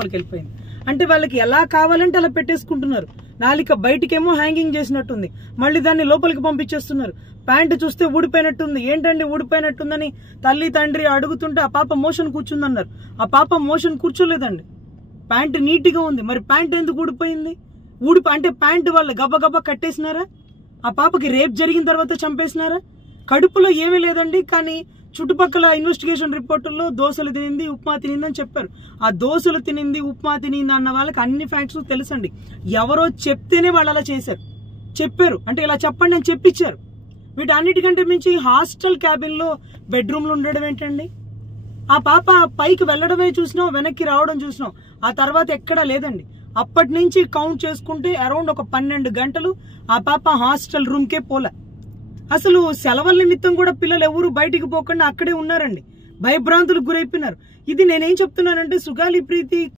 వెళ్ళిపోయింది. అంటే వాళ్ళకి ఎలా కావాలంటే అలా పెట్టేసుకుంటున్నారు. నాలిక బయటికేమో హ్యాంగింగ్ చేసినట్టుంది, మళ్ళీ దాన్ని లోపలికి పంపించేస్తున్నారు. ప్యాంటు చూస్తే ఊడిపోయినట్టుంది, ఏంటండి ఊడిపోయినట్టుందని తల్లి తండ్రి అడుగుతుంటే ఆ పాప మోషన్ కూర్చుందన్నారు. ఆ పాప మోషన్ కూర్చోలేదండి, ప్యాంటు నీట్గా ఉంది. మరి ప్యాంటు ఎందుకు ఊడిపోయింది? అంటే ప్యాంటు వాళ్ళు గబగబా కట్టేసినారా? ఆ పాపకి రేప్ జరిగిన తర్వాత చంపేసినారా? కడుపులో ఏమీ లేదండి, కానీ చుట్టుపక్కల ఇన్వెస్టిగేషన్ రిపోర్టుల్లో దోశలు తినింది, ఉప్మా తినింది అని చెప్పారు. ఆ దోశలు తినింది, ఉప్మా తినింది అన్న వాళ్ళకి అన్ని ఫ్యాక్ట్స్ తెలుసండి. ఎవరో చెప్తేనే వాళ్ళు అలా చెప్పారు అంటే ఇలా చెప్పండి అని చెప్పించారు. వీటన్నిటికంటే మించి హాస్టల్ క్యాబిన్ లో బెడ్రూమ్లు ఉండడం ఏంటండి? ఆ పాప పైకి వెళ్లడమే చూసినాం, వెనక్కి రావడం చూసినాం, ఆ తర్వాత ఎక్కడా లేదండి. అప్పటి నుంచి కౌంట్ చేసుకుంటే అరౌండ్ ఒక 12 గంటలు ఆ పాప హాస్టల్ రూమ్ కే పోలే. అసలు సెలవుల నిమిత్తం కూడా పిల్లలు ఎవరు బయటికి పోకుండా అక్కడే ఉన్నారండి, భయభ్రాంతులకు గురైపోయినారు. ఇది నేనేం చెప్తున్నానంటే సుగాలి ప్రీతి